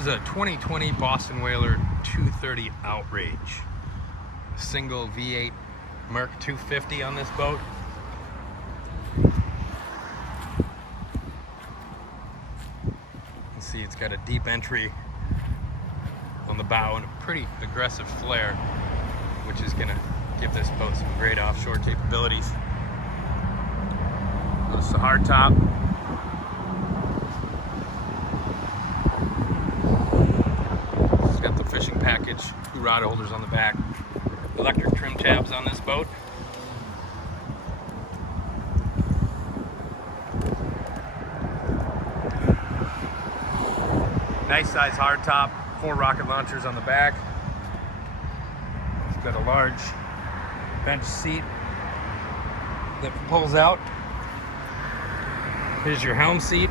is a 2020 Boston Whaler 230 Outrage. Single V8 Merc 250 on this boat. You can see it's got a deep entry on the bow and a pretty aggressive flare, which is going to give this boat some great offshore capabilities. Notice the hardtop. It's got the fishing package, 2 rod holders on the back, electric trim tabs on this boat. Nice size hardtop, 4 rocket launchers on the back. It's got a large bench seat that pulls out. Here's your helm seat,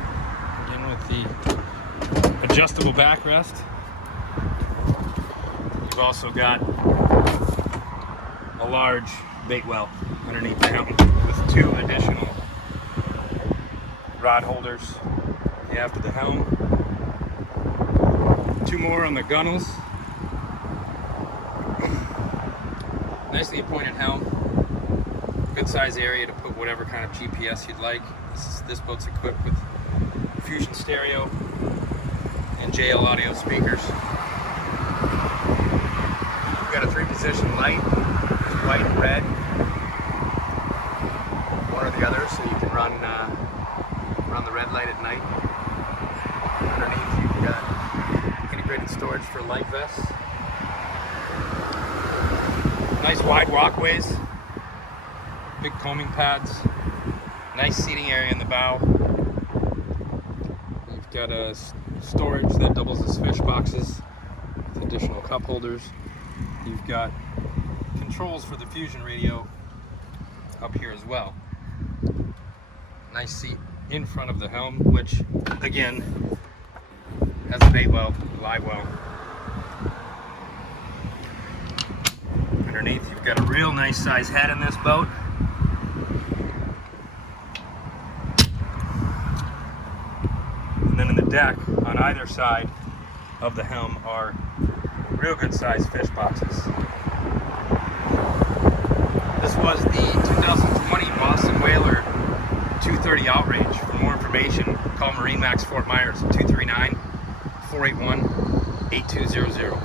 again with the adjustable backrest. You've also got a large bait well underneath the helm with 2 additional rod holders after the helm. 2 more on the gunnels. Nicely appointed helm. Good size area to put whatever kind of GPS you'd like. This boat's equipped with Fusion stereo and JL audio speakers. We've got a 3-position light, white and red, one or the other, so you can run the red light at night. Underneath you've got integrated storage for light vests. Nice wide walkways, big combing pads, nice seating area in the bow. You've got a storage that doubles as fish boxes with additional cup holders. You've got controls for the Fusion radio up here as well. Nice seat in front of the helm, which again has a bait well, live well. Underneath you've got a real nice size head in this boat. And then in the deck on either side of the helm are real good sized fish boxes. This was the 2020 Boston Whaler 230 Outrage. For more information, call MarineMax Fort Myers at 239-481-8200.